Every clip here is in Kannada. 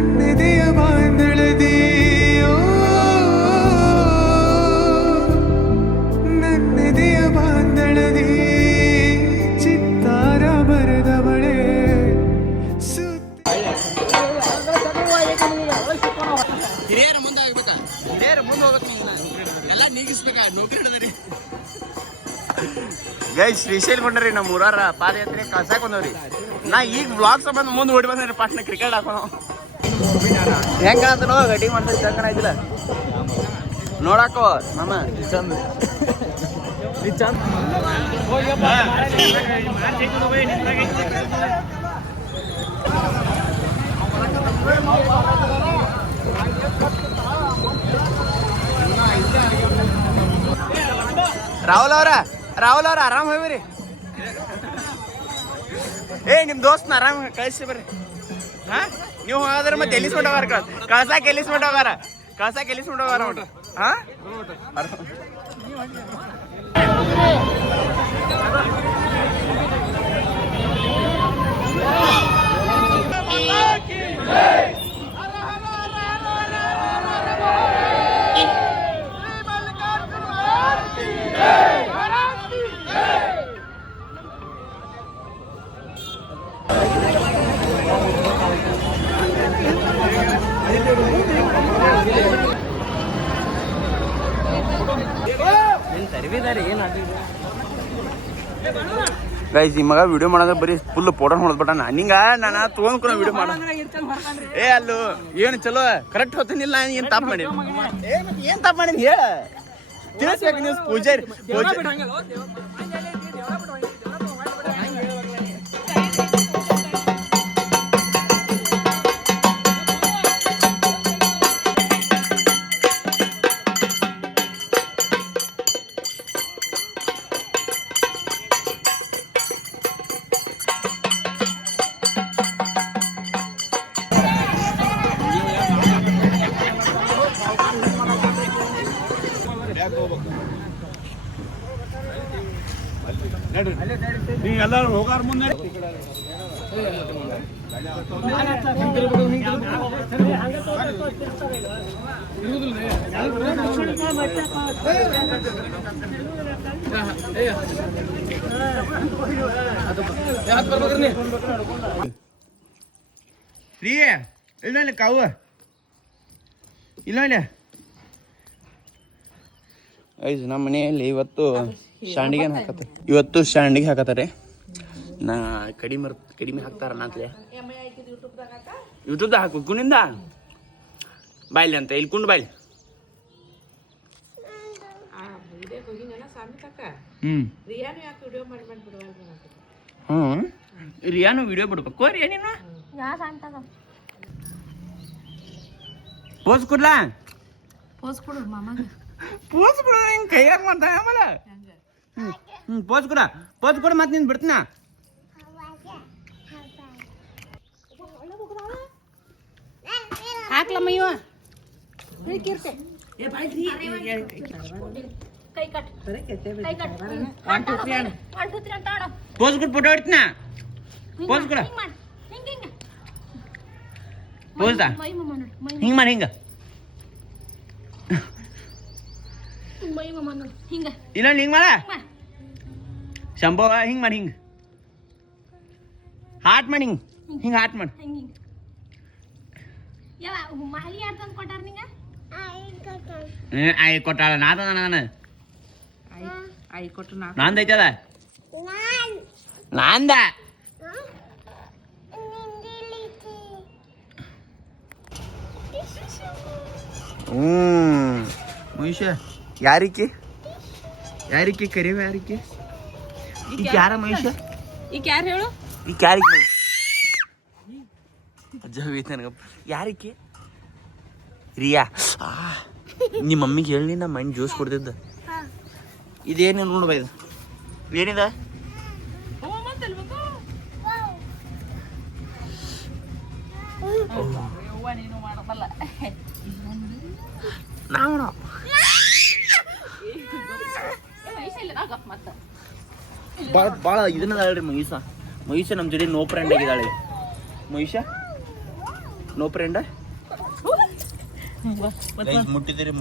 ನನ್ನೆದೆಯ ಬಾಂಧಳದಿ ನನ್ನೆದೆಯ ಬಾಂಧಳದಿ ಚಿತ್ತಾರ ಬರೆದವಳೆ ಹಿರಿಯರ ಮುಂದೆ ಆಗ್ಬೇಕಾ ಹಿರಿಯರ ಮುಂದೆ ಹೋಗ್ಬೇಕು ನೀನು ಎಲ್ಲ ನೀಗಿಸ್ಬೇಕಾ ನೌಕರಿ ಹಿಡಿದ್ರಿ ಗೈ ಶ್ರೀಶೈಲ್ ಕೊಂಡ್ರಿ ನಮ್ಮ ಊರಾರ ಪಾದಯಾತ್ರೆ ಕಳ್ಸಾಕ್ ಬಂದವ್ರಿ ನಾ ಈಗ ಬ್ಲಾಗ್ ಸಂಬಂಧ ಮುಂದೆ ಓಡಿ ಬಂದ್ರಿ ಪಾಟ್ನ ಕ್ರಿಕೆಟ್ ಹಾಕೋಣ ಹೆಂಗ ಅಂತ ನೋ ಗಡಿ ಮಾಡ್ತಾ ಚಂಗನ ಆಯ್ತಿಲ್ಲ ನೋಡಾಕೋ ಮಾಮ ಚಂದ ಚಂದ ರಾಹುಲ್ ಅವ್ರ ಆರಾಮ್ ಹೋಗ್ರಿ ನಿಮ್ ದೋಸ್ತನ ಆರಾಮ್ ಕಳಿಸಿ ಬರ್ರಿ ಹಾ ನೀವು ಹೋಗಾದ್ರೆ ಮತ್ತೆ ಎಲ್ಲಿಸ್ಬಿಟ್ಟವಾರ ಕಳ್ಸಾಕ್ ಎಲ್ಲಿಸ್ಬಿಟ್ಟವಾರ ನೋಡ್ರಿ ಹಾ ಗೈಸ್ ಈ ಮಗ ವಿಡಿಯೋ ಮಾಡೋದ್ರೆ ಬರೀ ಫುಲ್ ಫೋಟೋ ಹೊಡೆದ್ಬಿಟ್ಟ ನಿಂಗ ನಾನು ತೊಗೊಂಡ್ಕೊಂಡು ವಿಡಿಯೋ ಮಾಡ ಅಲ್ಲೂ ಏನು ಚಲೋ ಕರೆಕ್ಟ್ ಹೋಗ್ತೀನಿಲ್ಲ ಏನ್ ತಪ್ಪು ಮಾಡಿ ಏನ್ ತಪ್ಪು ಮಾಡೀನಿ ಹೇಳ ತಿಳಿಸ್ಬೇಕು ನೀವು ಪೂಜಾರಿ ಎಲ್ಲರೂ ಹೋಗಾರ ಮುಂದೆ ಇಲ್ಲ ಕಾವು ಇಲ್ಲ ಐದು ನಮ್ಮ ಮನೆಯಲ್ಲಿ ಇವತ್ತು ಶಾಂಡಿಗೆ ಹಾಕತ್ತಾರೆ ನಾ ಕಡಿಮೆ ಹಾಕ್ತಾರ ನಾತ್ಲೆ ಯೂಟ್ಯೂಬ್ದಾಗ ಹಾಕು ಕುಣಿಂದ ಬಾಯ್ಲಿ ಅಂತ ಇಲ್ಲಿ ಕುಂಡು ಬಾಯ್ಲಿ ರಿಯಾನು ವಿಡಿಯೋ ಬಿಡ್ಬೇಕು ರಿಯಾ ನೀನು ಪೋಸ್ ಕೊಡ್ಲಾ ಪೋಸ್ ಕೊಡು ಮಾಮಾಗ ಪೋಸ್ ಕೊಡ ಹಿಂಗೆ ಕೈಯಾಗ ಮಾಡ್ತಾನೆ ಆಮೇಲೆ ಪೋಸ್ ಕೊಡ ಮತ್ತೆ ನೀನು ಬಿಡ್ತೀನ ಹಾಕ್ಲಮ್ಮ ಇವ ಪೋಸ್ ಕೊಟ್ಟು ಫೋಟೋ ಇಡ್ತೀನ ಪೋಸ್ ಕೊಡ ಪೋಸ್ದ ಹಿಂಗೆ ಮಾಡಿ ಇನ್ನೊಂದು ಹಿಂಗೆ ಮಾಡ ಶಂಭೋ ಹಿಂಗೆ ಮಾಡಿ ಹಾಟ್ ಮಾಡಿ ಹಿಂಗೆ ಹಾಟ್ ಮಾಡಿ ಆಯ್ ಕೊಟ್ಟಾಳ ನಾನು ನಂದೈತದ ನಂದ ಮಹಿಷ ಯಾರಿಕೆ ಕರಿವ ಯಾರಿಕೆ ಈಗ ಯಾರ ಮಹಿಷ ಈಗ ಯಾರು ಹೇಳು ಈಗ ಯಾರಿಗೆ ಅಜ್ಜ ನನಗ ಯಾರಿಕೆ ರಿಯಾ ನಿಮ್ಮ ಮಮ್ಮಿಗೆ ಹೇಳಿ ನಾ ಮಣ್ಣು ಜ್ಯೂಸ್ ಕೊಡ್ತಿದ್ದ ಇದೇನು ನೋಡ್ಬ ಇದು ಏನಿದೆ ಭಾಳ ಇದನ್ನ ಅದಾಳ್ರಿ ಮಹಿಷ ನಮ್ಮ ಜೊತೆ ನೋ ಫ್ರೆಂಡ್ ಆಗಿದ್ದಾಳೆ ಮಹಿಷ ನೋ ಫ್ರೆಂಡ ಮುಟ್ಟಿದರೆ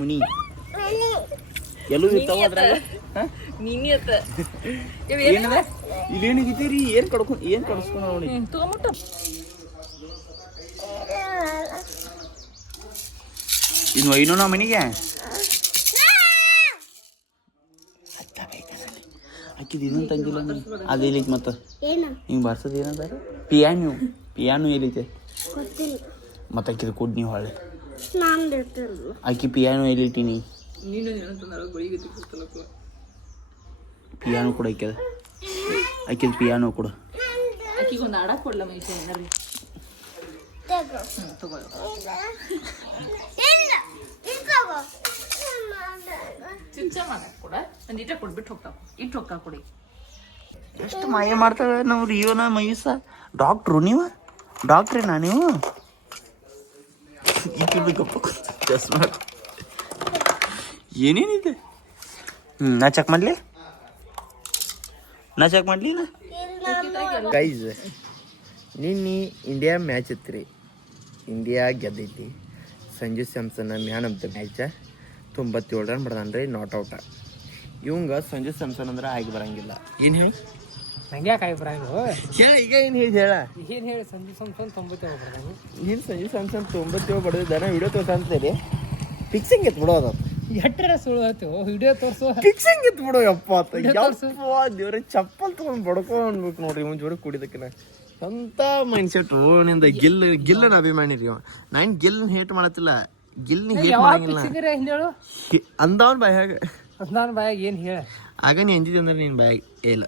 ಮುನಿ ಎಲ್ಲೂ ಇರ್ತಾವ ಅದ್ರಾಗ ಏನದ ಇಲ್ಲೇನಿದ್ದೀರಿ ಏನ್ ಕಡಿಸ್ಕೊಂಡು ನೋಡಿ ಇನ್ನು ಒಯ್ನೋ ನಾ ಮನಿಗೆ ಆಕಿದ್ ಇನ್ನೊಂದು ತಂಗಿಲ್ಲ ಅದು ಎಲ್ಲಿತ್ ಮತ್ತೆ ಹಿಂಗೆ ಬರ್ಸೋದು ಏನದ ಪಿಯಾನು ಎಲ್ಲಿತೆ ಮತ್ತೆ ಆಕಿದು ಕೊಡ್ ನೀವು ಹೊಳ್ಳಿ ಆಕಿ ಪಿಯಾನು ಎಲ್ಲಿಟ್ಟಿನಿ ಪಿಯಾನು ಕೂಡ ಆಕಿದ ಪಿಯಾನು ಕೂಡ ಆಕಿಗೊಂದು ಆಡ ಕೊಡ್ಲ ಮೈಸೂರು ಏನಾರಿ ಚಿಂಚ ಮಾಡಕ್ ಕೂಡ ಒಂದು ಇಟ ಕೊಡ್ಬಿಟ್ಟು ಹೋಗ್ತಾವ ಇಟ್ಟು ಹೋಗ್ತಾವ ಕೊಡಿ ಎಷ್ಟು ಮಾಯ ಮಾಡ್ತಾವೆ ನಾವು ರಿಯೋನ ಮಯೂಸ ಡಾಕ್ಟ್ರು ಡಾಕ್ಟ್ರೇನಾ ನೀವು ಚಸ್ಮಾ ಏನೇನಿದೆ ನಾ ಚೆಕ್ ಮಾಡಲಿ ಗೈಸ್ ನಿನ್ನೆ ಇಂಡಿಯಾ ಮ್ಯಾಚ್ ಇತ್ತು ರೀ ಇಂಡಿಯಾ ಗೆದ್ದೈತಿ Sanju Samson man of the match 97 run ಬಡ್ದಾನ ರೀ ನಾಟ್ ಔಟ ಇವಂಗ ಸಂಜು ಸ್ಯಾಮ್ಸನ್ ಅಂದ್ರೆ ಆಗಿ ಬರಂಗಿಲ್ಲ ಏನು ಹೇಳಿ ನಂಗೆ ಕಾಯಿ ಬರಂಗ ಈಗ ಏನು ಹೇಳ ಏನು ಹೇಳಿ ಸಂಜು ಸ್ಯಾಮ್ಸನ್ 97 ಬರ್ದಾನ ನೀನು ಸಂಜು ಸ್ಯಾಮ್ಸನ್ 97 ಬಡ್ದಿದ್ದಾನೆ ವಿಡಿಯೋ ತೋರ್ಸಂತೀರಿ ಫಿಕ್ಸಿಂಗ್ ಎತ್ ಬಿಡೋದು ಎಟ್ರ ಸುಳ್ಳು ಆಯ್ತು ವಿಡಿಯೋ ತೋರ್ಸು ಫಿಕ್ಸಿಂಗ್ ಎತ್ ಬಿಡೋ ಯಪ್ಪ ದೇವ್ರೆ ಚಪ್ಪಲ್ ತಗೊಂಡ್ ಬಡ್ಕೊ ಅನ್ಬೇಕು ನೋಡ್ರಿ ಇವ್ ಜೋಡಿ ಕುಡಿದಕ್ಕೆ ಅಂತ ಮೈಂಡ್ ಸೆಟ್ ನಿಂದ ಗಿಲ್ಲನ ಅಭಿಮಾನಿ ರೀ ನಾನು ಗಿಲ್ನ ಹೇಟ್ ಮಾಡತ್ತಿಲ್ಲ ಗಿಲ್ನ ಹೇಟ್ ಮಾಡಂಗಿಲ್ಲ ಹೇಳು ಅಂದವನ್ ಬಾಯಾಗ ನಾನು ಬಾಯಾಗ ಏನು ಹೇಳ ಆಗ ನೀ ಅಂದಿದ್ದೆ ಅಂದ್ರೆ ನೀನ್ ಬಾಯಾಗ ಇಲ್ಲ